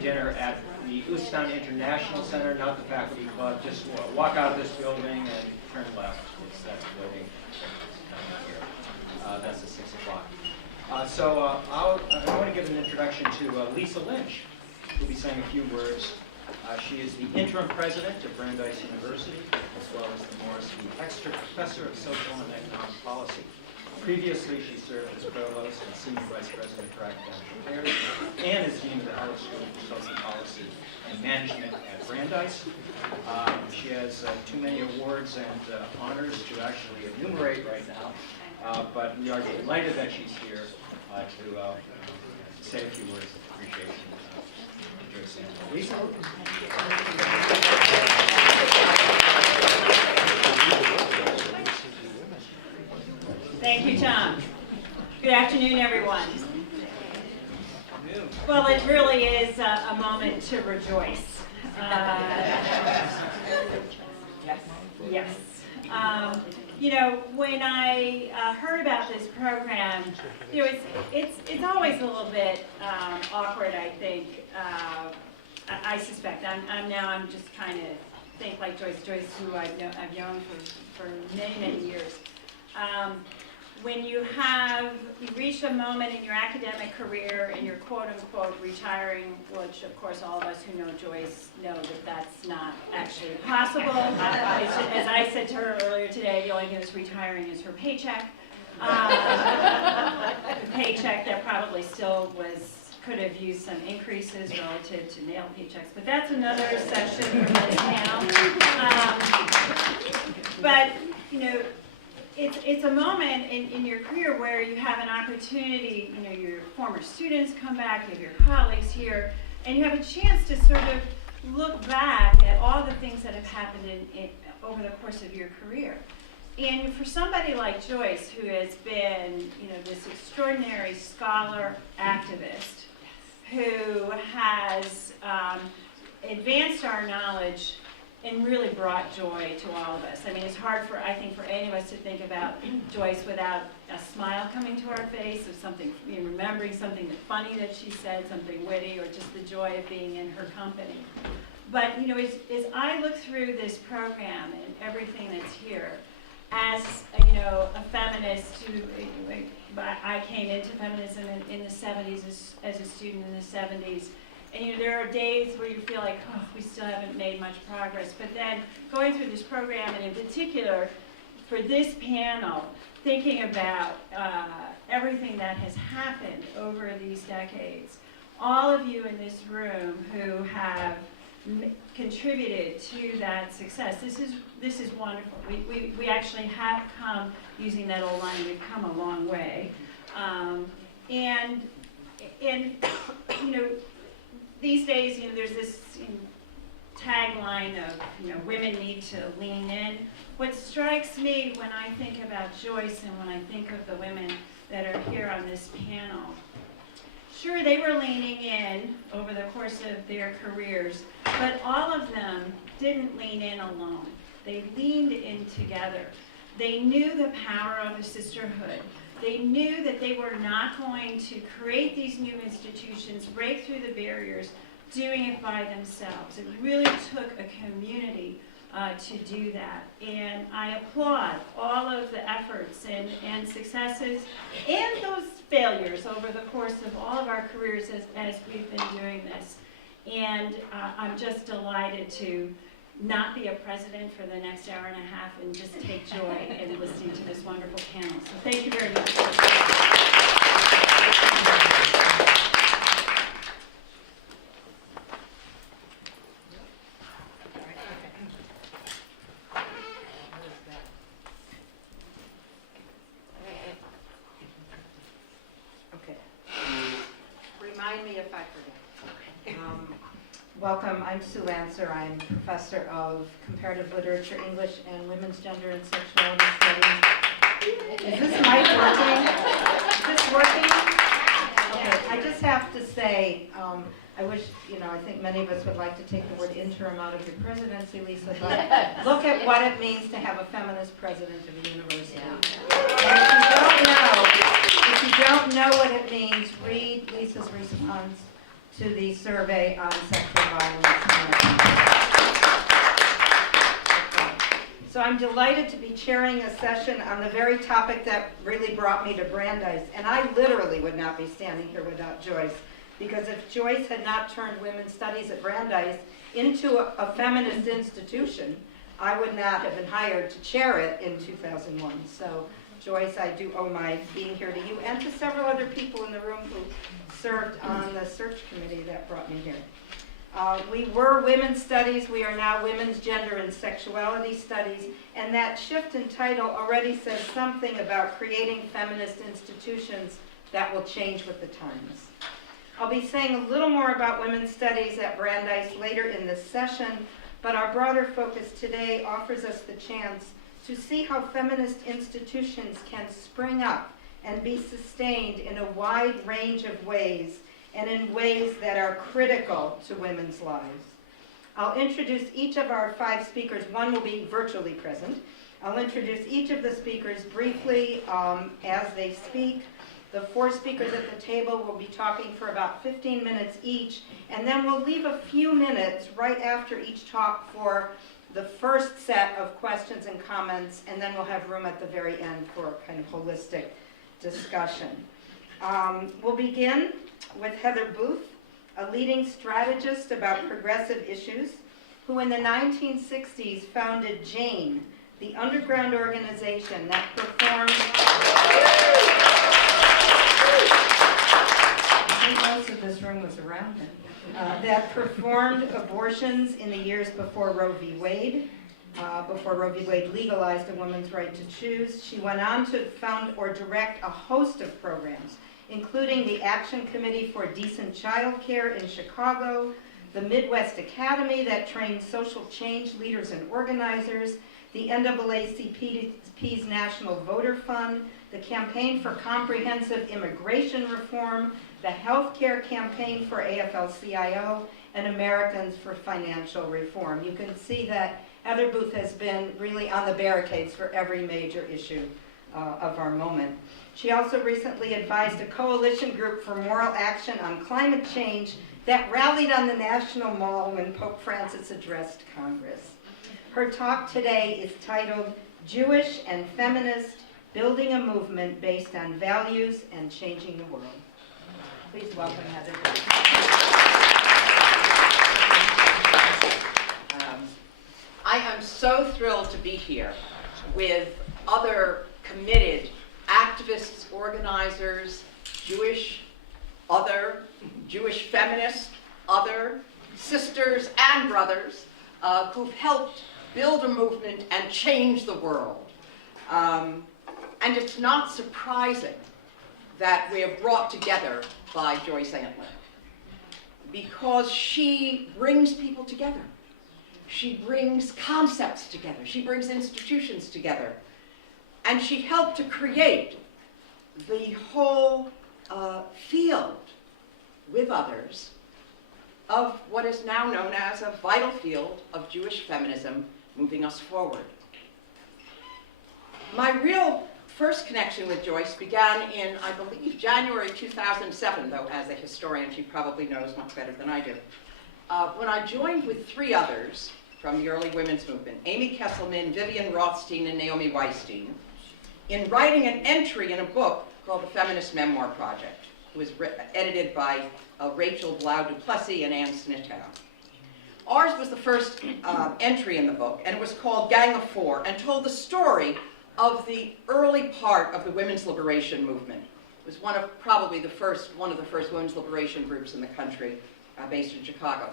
dinner at the Ustown International Center, not the faculty club. Just walk out of this building and turn left. It's that building here. That's at 6 o'clock. I want to give an introduction to Lisa Lynch, who will be saying a few words. She is the interim president of Brandeis University, as well as the Morris V. Exter Professor of Social and Economic Policy. Previously, she served as provost and senior vice president for academic affairs, and as dean of the Howard School for Social Policy and Management at Brandeis. She has too many awards and honors to actually enumerate right now, but we are delighted that she's here to say a few words of appreciation. Lisa? Thank you, Tom. Good afternoon, everyone. Well, it really is a moment to rejoice. Yes. You know, when I heard about this program, you know, it's always a little bit awkward. I think. I suspect. I'm just kind of think like Joyce, who I've known for many years. When you reach a moment in your academic career and you're quote-unquote retiring, which of course all of us who know Joyce know that that's not actually possible. As I said to her earlier today, the only thing that's retiring is her paycheck. The paycheck that probably still could have used some increases relative to nail paychecks, but that's another session for this panel. But you know, it's a moment in your career where you have an opportunity. You know, your former students come back, you have your colleagues here, and you have a chance to sort of look back at all the things that have happened over the course of your career. And for somebody like Joyce, who has been, you know, this extraordinary scholar activist, who has advanced our knowledge and really brought joy to all of us. I mean, it's hard I think, for any of us to think about Joyce without a smile coming to our face, or something, you know, remembering something funny that she said, something witty, or just the joy of being in her company. But, you know, as I look through this program and everything that's here, as, you know, a feminist who, I came into feminism in the 70s as a student in the 70s. And you know, there are days where you feel like, oh, we still haven't made much progress. But then going through this program, and in particular for this panel, thinking about everything that has happened over these decades, all of you in this room who have contributed to that success. This is wonderful. We actually have come, using that old line, we've come a long way. And you know, these days, you know, there's this tagline of, you know, women need to lean in. What strikes me when I think about Joyce and when I think of the women that are here on this panel, sure, they were leaning in over the course of their careers, but all of them didn't lean in alone. They leaned in together. They knew the power of a sisterhood. They knew that they were not going to create these new institutions, break through the barriers, doing it by themselves. It really took a community to do that. And I applaud all of the efforts and successes and those failures over the course of all of our careers as we've been doing this. And I'm just delighted to not be a president for the next hour and a half and just take joy in listening to this wonderful panel. So thank you very much. Okay. Remind me if I forget. Welcome, I'm Sue Lancer. I'm professor of comparative literature, English, and women's gender and sexuality studies. Is this mic working? Is this working? Okay, I just have to say, I wish, you know, I think many of us would like to take the word interim out of your presidency, Lisa, but look at what it means to have a feminist president of a university. And if you don't know what it means, read Lisa's response to the survey on sexual violence. So I'm delighted to be chairing a session on the very topic that really brought me to Brandeis. And I literally would not be standing here without Joyce, because if Joyce had not turned women's studies at Brandeis into a feminist institution, I would not have been hired to chair it in 2001. So Joyce, I do owe my being here to you and to several other people in the room who served on the search committee that brought me here. We were women's studies, we are now women's gender and sexuality studies, and that shift in title already says something about creating feminist institutions that will change with the times. I'll be saying a little more about women's studies at Brandeis later in this session, but our broader focus today offers us the chance to see how feminist institutions can spring up and be sustained in a wide range of ways, and in ways that are critical to women's lives. I'll introduce each of our 5 speakers. One will be virtually present. I'll introduce each of the speakers briefly as they speak. The 4 speakers at the table will be talking for about 15 minutes each, and then we'll leave a few minutes right after each talk for the first set of questions and comments, and then we'll have room at the very end for a kind of holistic discussion. We'll begin with Heather Booth, a leading strategist about progressive issues, who in the 1960s founded JANE, the underground organization that performed... I think most of this room was around then. That performed abortions in the years before Roe v. Wade, before Roe v. Wade legalized a woman's right to choose. She went on to found or direct a host of programs, including the Action Committee for Decent Child Care in Chicago, the Midwest Academy that trained social change leaders and organizers, the NAACP's National Voter Fund, the Campaign for Comprehensive Immigration Reform, the Healthcare Campaign for AFL-CIO, and Americans for Financial Reform. You can see that Heather Booth has been really on the barricades for every major issue of our moment. She also recently advised a coalition group for moral action on climate change that rallied on the National Mall when Pope Francis addressed Congress. Her talk today is titled Jewish and Feminist, Building a Movement Based on Values and Changing the World. Please welcome Heather Booth. I am so thrilled to be here with other committed activists, organizers, Jewish feminists, other sisters and brothers who've helped build a movement and change the world. And it's not surprising that we are brought together by Joyce Antler, because she brings people together. She brings concepts together. She brings institutions together. And she helped to create the whole field with others of what is now known as a vital field of Jewish feminism moving us forward. My real first connection with Joyce began in, I believe, January 2007, though as a historian she probably knows much better than I do, when I joined with 3 others from the early women's movement, Amy Kesselman, Vivian Rothstein, and Naomi Weisstein, in writing an entry in a book called The Feminist Memoir Project. It was edited by Rachel Blau-Duplessis and Ann Snitow. Ours was the first entry in the book, and it was called Gang of Four, and told the story of the early part of the women's liberation movement. It was one of the first women's liberation groups in the country, based in Chicago.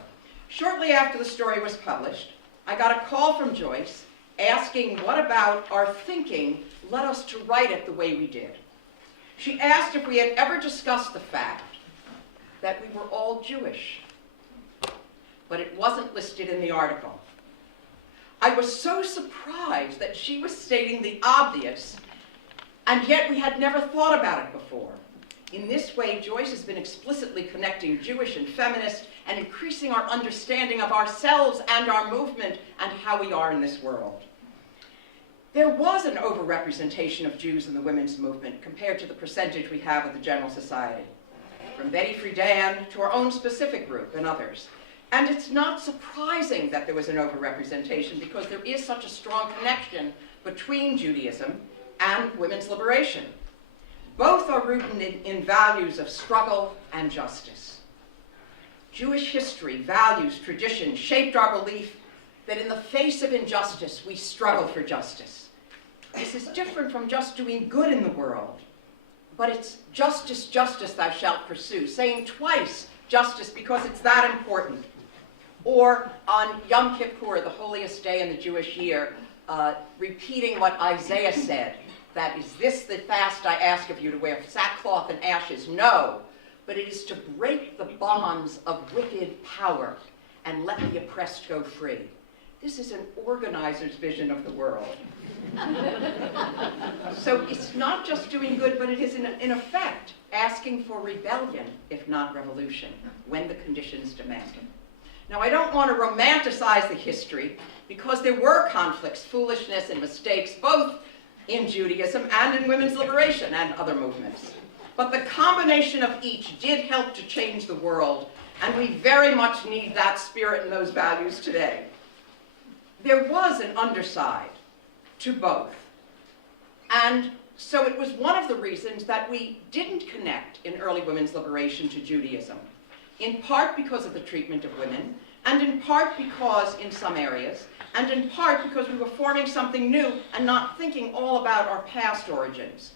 Shortly after the story was published, I got a call from Joyce asking what about our thinking led us to write it the way we did. She asked if we had ever discussed the fact that we were all Jewish, but it wasn't listed in the article. I was so surprised that she was stating the obvious, and yet we had never thought about it before. In this way, Joyce has been explicitly connecting Jewish and feminist and increasing our understanding of ourselves and our movement and how we are in this world. There was an overrepresentation of Jews in the women's movement compared to the percentage we have of the general society. from Betty Friedan to our own specific group and others. And it's not surprising that there was an overrepresentation because there is such a strong connection between Judaism and women's liberation. Both are rooted in values of struggle and justice. Jewish history, values, tradition shaped our belief that in the face of injustice, we struggle for justice. This is different from just doing good in the world, but it's justice, justice thou shalt pursue, saying twice justice because it's that important. Or on Yom Kippur, the holiest day in the Jewish year, repeating what Isaiah said, that is this the fast I ask of you, to wear sackcloth and ashes? No, but it is to break the bonds of wicked power and let the oppressed go free. This is an organizer's vision of the world. So it's not just doing good, but it is in effect asking for rebellion, if not revolution, when the conditions demand it. Now, I don't want to romanticize the history because there were conflicts, foolishness, and mistakes, both in Judaism and in women's liberation and other movements. But the combination of each did help to change the world, and we very much need that spirit and those values today. There was an underside to both. And so it was one of the reasons that we didn't connect in early women's liberation to Judaism, in part because of the treatment of women, and in part because, in some areas, and in part because we were forming something new and not thinking all about our past origins.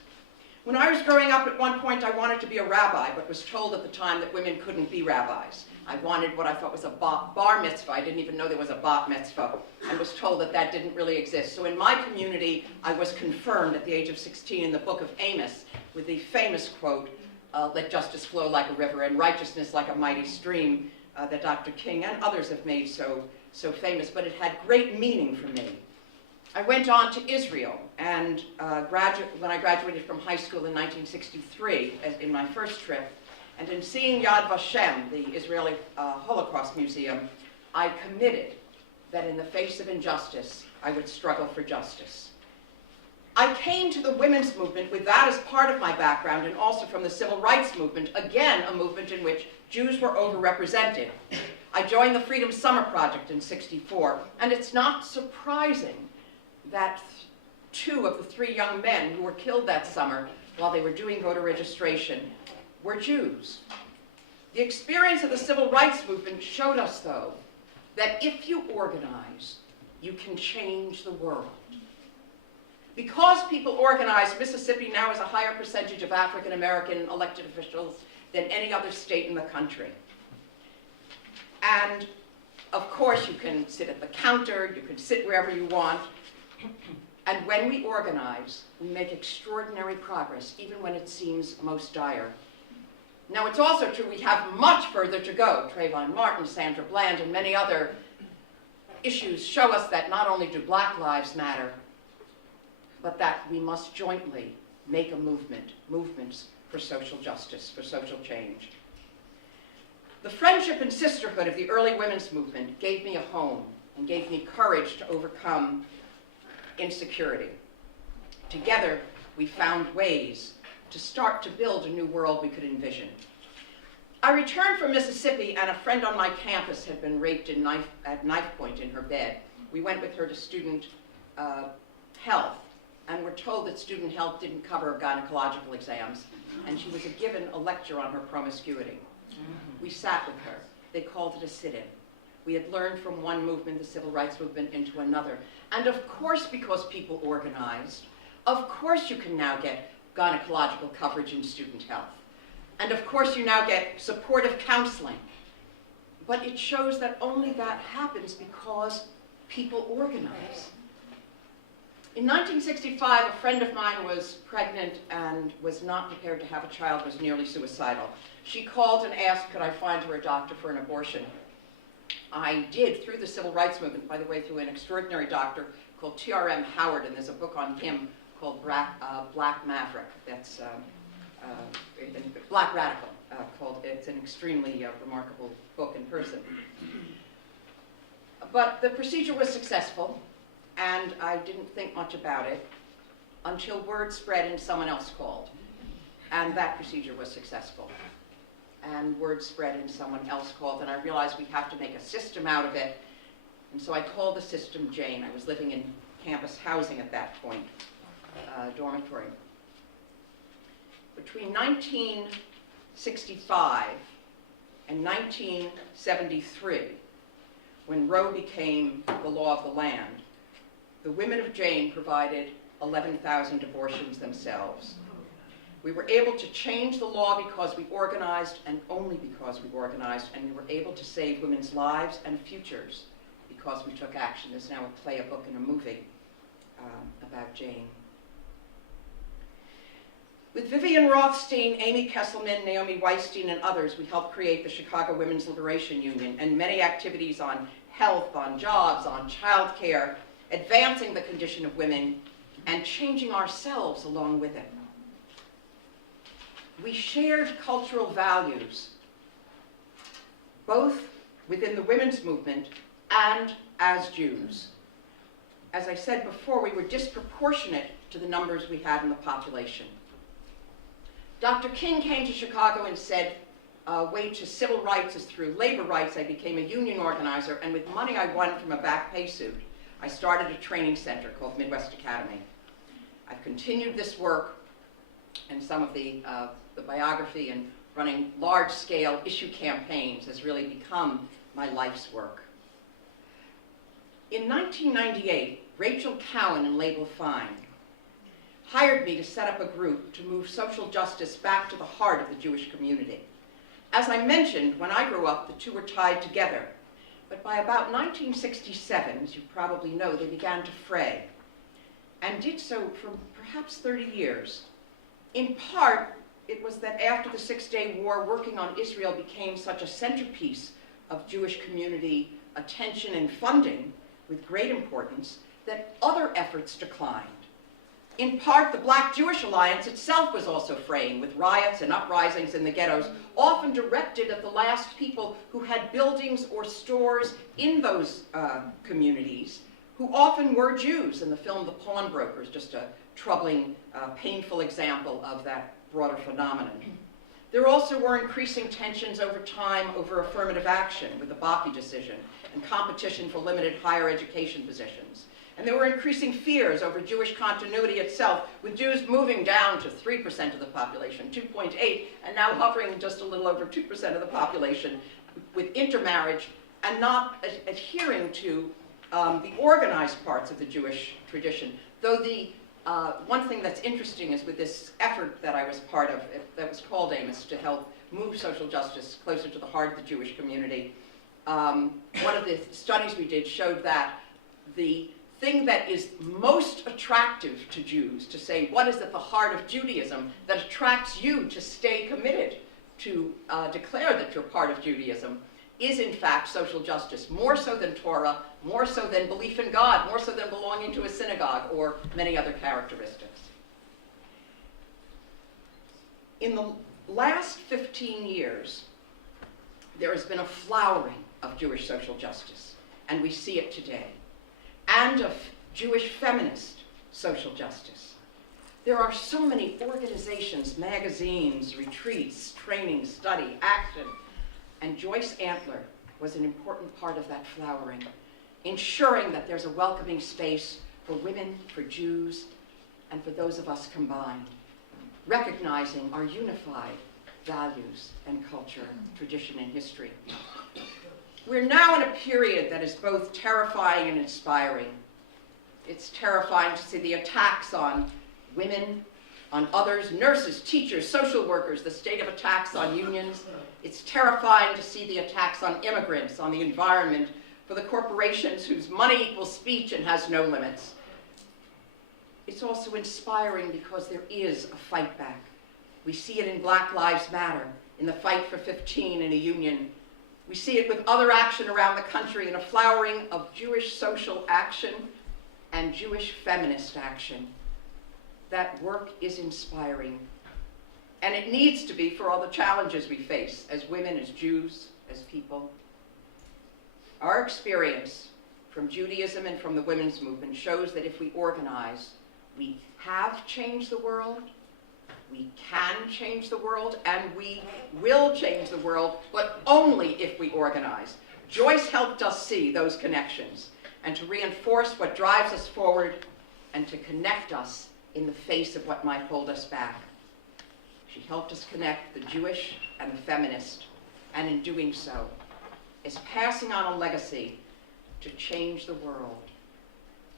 When I was growing up, at one point I wanted to be a rabbi, but was told at the time that women couldn't be rabbis. I wanted what I thought was a bar mitzvah. I didn't even know there was a bat mitzvah, and was told that that didn't really exist. So in my community, I was confirmed at the age of 16 in the book of Amos with the famous quote, let justice flow like a river and righteousness like a mighty stream, that Dr. King and others have made so famous, but it had great meaning for me. I went on to Israel, and when I graduated from high school in 1963, in my first trip, and in seeing Yad Vashem, the Israeli Holocaust Museum, I committed that in the face of injustice, I would struggle for justice. I came to the women's movement with that as part of my background, and also from the civil rights movement, again, a movement in which Jews were overrepresented. I joined the Freedom Summer Project in '64, and it's not surprising that 2 of the 3 young men who were killed that summer while they were doing voter registration were Jews. The experience of the civil rights movement showed us, though, that if you organize, you can change the world. Because people organize, Mississippi now has a higher percentage of African American elected officials than any other state in the country. And of course you can sit at the counter, you can sit wherever you want, and when we organize, we make extraordinary progress, even when it seems most dire. Now, it's also true we have much further to go. Trayvon Martin, Sandra Bland, and many other issues show us that not only do Black lives matter, but that we must jointly make a movements for social justice, for social change. The friendship and sisterhood of the early women's movement gave me a home and gave me courage to overcome insecurity. Together, we found ways to start to build a new world we could envision. I returned from Mississippi, and a friend on my campus had been raped at knife point in her bed. We went with her to student health, and were told that student health didn't cover gynecological exams, and she was given a lecture on her promiscuity. We sat with her. They called it a sit-in. We had learned from one movement, the civil rights movement, into another. And of course, because people organized, of course you can now get gynecological coverage in student health. And of course you now get supportive counseling. But it shows that only that happens because people organize. In 1965, a friend of mine was pregnant and was not prepared to have a child, was nearly suicidal. She called and asked, could I find her a doctor for an abortion? I did, through the civil rights movement, by the way, through an extraordinary doctor called T.R.M. Howard, and there's a book on him called Black Maverick, that's Black Radical, it's an extremely remarkable book in person. But the procedure was successful, and I didn't think much about it until word spread and someone else called, and that procedure was successful. and word spread and someone else called, and I realized we have to make a system out of it. And so I called the system Jane. I was living in campus housing at that point, dormitory. Between 1965 and 1973, when Roe became the law of the land, the women of Jane provided 11,000 abortions themselves. We were able to change the law because we organized, and only because we organized, and we were able to save women's lives and futures because we took action. There's now a play, a book, and a movie about Jane. With Vivian Rothstein, Amy Kesselman, Naomi Weisstein, and others, we helped create the Chicago Women's Liberation Union and many activities on health, on jobs, on childcare, advancing the condition of women, and changing ourselves along with it. We shared cultural values, both within the women's movement and as Jews. As I said before, we were disproportionate to the numbers we had in the population. Dr. King came to Chicago and said, way to civil rights is through labor rights. I became a union organizer, and with money I won from a back pay suit, I started a training center called Midwest Academy. I've continued this work, and some of the biography and running large-scale issue campaigns has really become my life's work. In 1998, Rachel Cowan and Label Fine hired me to set up a group to move social justice back to the heart of the Jewish community. As I mentioned, when I grew up, the two were tied together. But by about 1967, as you probably know, they began to fray, and did so for perhaps 30 years. In part, it was that after the Six-Day War, working on Israel became such a centerpiece of Jewish community attention and funding with great importance that other efforts declined. In part, the Black Jewish Alliance itself was also fraying, with riots and uprisings in the ghettos, often directed at the last people who had buildings or stores in those communities, who often were Jews. In the film The Pawnbrokers, just a troubling, painful example of that broader phenomenon. There also were increasing tensions over time over affirmative action with the Bakke decision and competition for limited higher education positions. And there were increasing fears over Jewish continuity itself, with Jews moving down to 3% of the population, 2.8, and now hovering just a little over 2% of the population, with intermarriage and not adhering to the organized parts of the Jewish tradition. Though the one thing that's interesting is with this effort that I was part of, that was called Amos, to help move social justice closer to the heart of the Jewish community, one of the studies we did showed that the thing that is most attractive to Jews, to say what is at the heart of Judaism that attracts you to stay committed, to declare that you're part of Judaism, is in fact social justice, more so than Torah, more so than belief in God, more so than belonging to a synagogue, or many other characteristics. In the last 15 years, there has been a flowering of Jewish social justice, and we see it today, and of Jewish feminist social justice. There are so many organizations, magazines, retreats, training, study, action, and Joyce Antler was an important part of that flowering, ensuring that there's a welcoming space for women, for Jews, and for those of us combined, recognizing our unified values and culture, tradition, and history. We're now in a period that is both terrifying and inspiring. It's terrifying to see the attacks on women, on others, nurses, teachers, social workers, the state of attacks on unions. It's terrifying to see the attacks on immigrants, on the environment, for the corporations whose money equals speech and has no limits. It's also inspiring because there is a fight back. We see it in Black Lives Matter, in the fight for 15 in a union. We see it with other action around the country in a flowering of Jewish social action and Jewish feminist action. That work is inspiring, and it needs to be for all the challenges we face as women, as Jews, as people. Our experience from Judaism and from the women's movement shows that if we organize, we have changed the world, We can change the world, and we will change the world, but only if we organize. Joyce helped us see those connections and to reinforce what drives us forward and to connect us in the face of what might hold us back. She helped us connect the Jewish and the feminist, and in doing so, is passing on a legacy to change the world.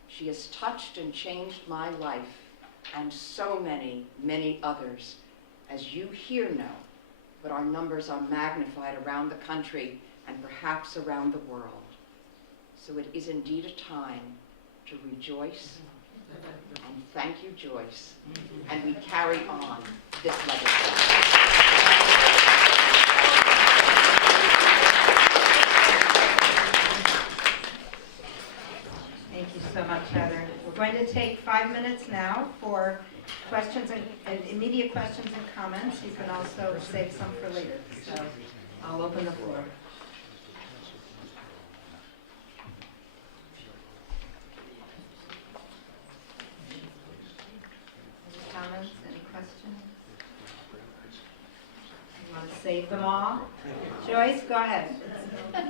She has touched and changed my life and so many, many others. As you here know, but our numbers are magnified around the country and perhaps around the world. So it is indeed a time to rejoice and thank you, Joyce, and we carry on this legacy. Thank you so much, Heather. We're going to take 5 minutes now for questions and immediate questions and comments. You can also save some for later. So I'll open the floor. Any comments? Any questions? You want to save them all? Joyce, go ahead. Thank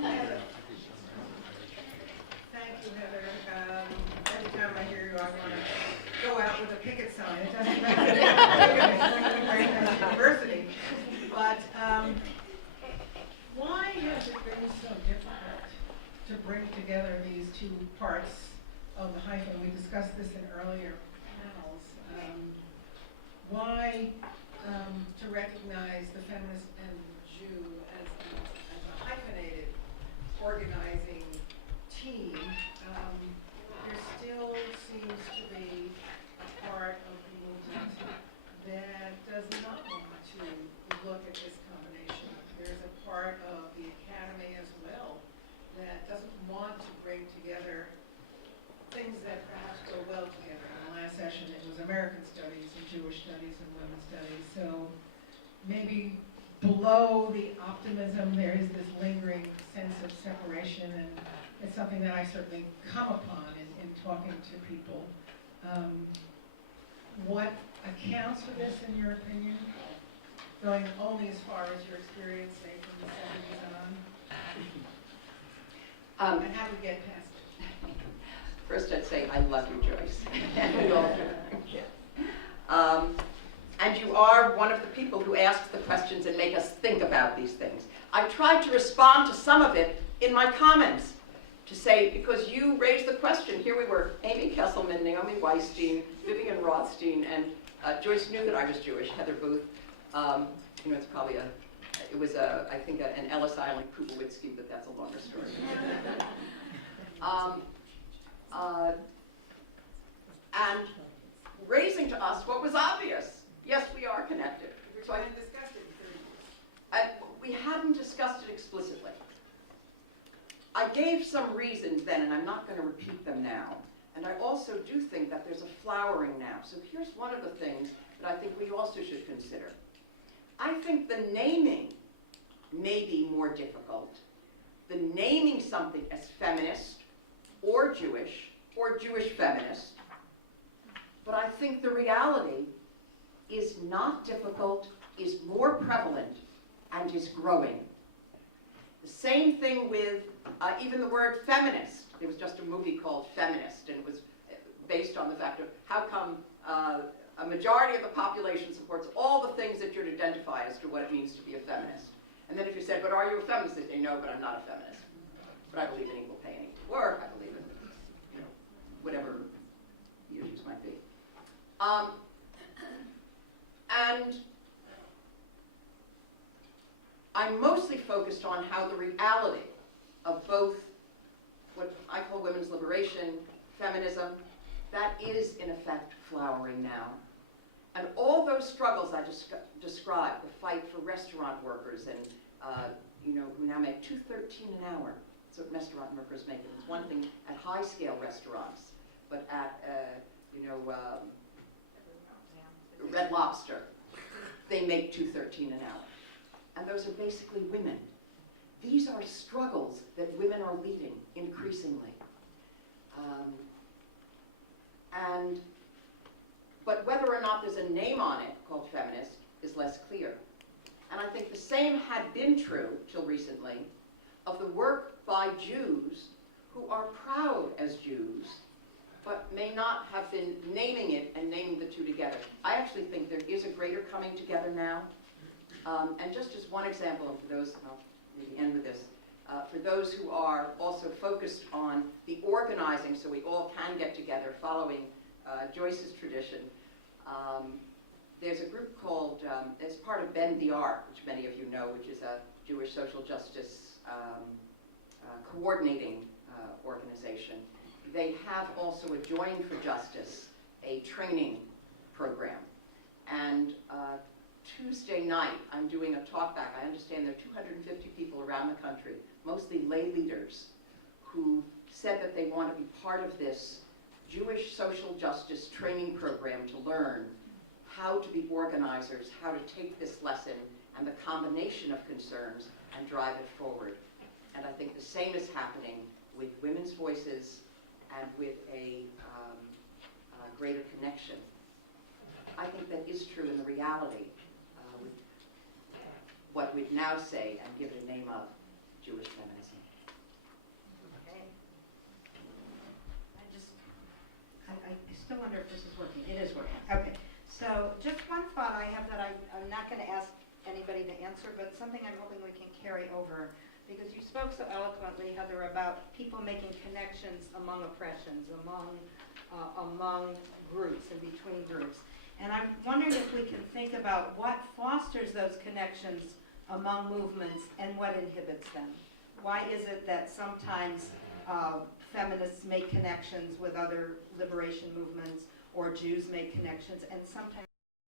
you, Heather. Every time I hear you, I want to go out with a picket sign. It doesn't matter. University. But why has it been so difficult to bring together these two parts of the hyphen? We discussed this in earlier panels. Why to recognize the feminist and Jew as a hyphenated organizing team? There still seems to be a part of the movement that does not want to look at this combination. There's a part of the academy as well that doesn't want to bring together things that perhaps go well together. In the last session, it was American studies and Jewish studies and women's studies. So maybe below the optimism, there is this lingering sense of separation, and it's something that I certainly come upon in talking to people. What accounts for this, in your opinion? Going only as far as your experience, say, from the 70s on? And how do we get past it? First, I'd say I love you, Joyce. And you are one of the people who asks the questions and make us think about these things. I tried to respond to some of it in my comments, to say, because you raised the question, here we were, Amy Kesselman, Naomi Weisstein, Vivian Rothstein, and Joyce knew that I was Jewish, Heather Booth. It's probably I think an Ellis Island Kubowitzki, but that's a longer story. And raising to us what was obvious. Yes, we are connected. So I discussed it in 30 years. We hadn't discussed it explicitly. I gave some reasons then, and I'm not going to repeat them now. And I also do think that there's a flowering now. So here's one of the things that I think we also should consider. I think the naming may be more difficult. The naming something as feminist or Jewish feminist. But I think the reality is not difficult, is more prevalent, and is growing. The same thing with even the word feminist. There was just a movie called Feminist, and it was based on the fact of how come a majority of the population supports all the things that you'd identify as to what it means to be a feminist. And then if you said, but are you a feminist? They'd say, no, but I'm not a feminist. But I believe in equal pay and equal work. I believe in, whatever the issues might be. And I'm mostly focused on how the reality of both what I call women's liberation, feminism, that is in effect flowering now. And all those struggles I just described, the fight for restaurant workers and who now make $2.13 an hour. That's what restaurant workers make. It's one thing at high-scale restaurants, but at Red Lobster, they make $2.13 an hour. And those are basically women. These are struggles that women are leading increasingly. And but whether or not there's a name on it called feminist is less clear. And I think the same had been true, till recently, of the work by Jews who are proud as Jews, but may not have been naming it and naming the two together. I actually think there is a greater coming together now. And just as one example, and for those, I'll maybe end with this, for those who are also focused on the organizing so we all can get together following Joyce's tradition, there's a group called, it's part of Bend the Arc, which many of you know, which is a Jewish social justice coordinating organization. They have also a Join for Justice, a training program. And Tuesday night, I'm doing a talk back. I understand there are 250 people around the country, mostly lay leaders, who said that they want to be part of this Jewish social justice training program to learn how to be organizers, how to take this lesson and the combination of concerns and drive it forward. And I think the same is happening with women's voices and with a greater connection. I think that is true in the reality with what we'd now say and give it a name of Jewish feminism. Okay. I still wonder if this is working. It is working. Okay. So just one thought I have that I'm not going to ask anybody to answer, but something I'm hoping we can carry over. Because you spoke so eloquently, Heather, about people making connections among oppressions, among groups and between groups. And I'm wondering if we can think about what fosters those connections among movements and what inhibits them. Why is it that sometimes feminists make connections with other liberation movements, or Jews make connections, and sometimes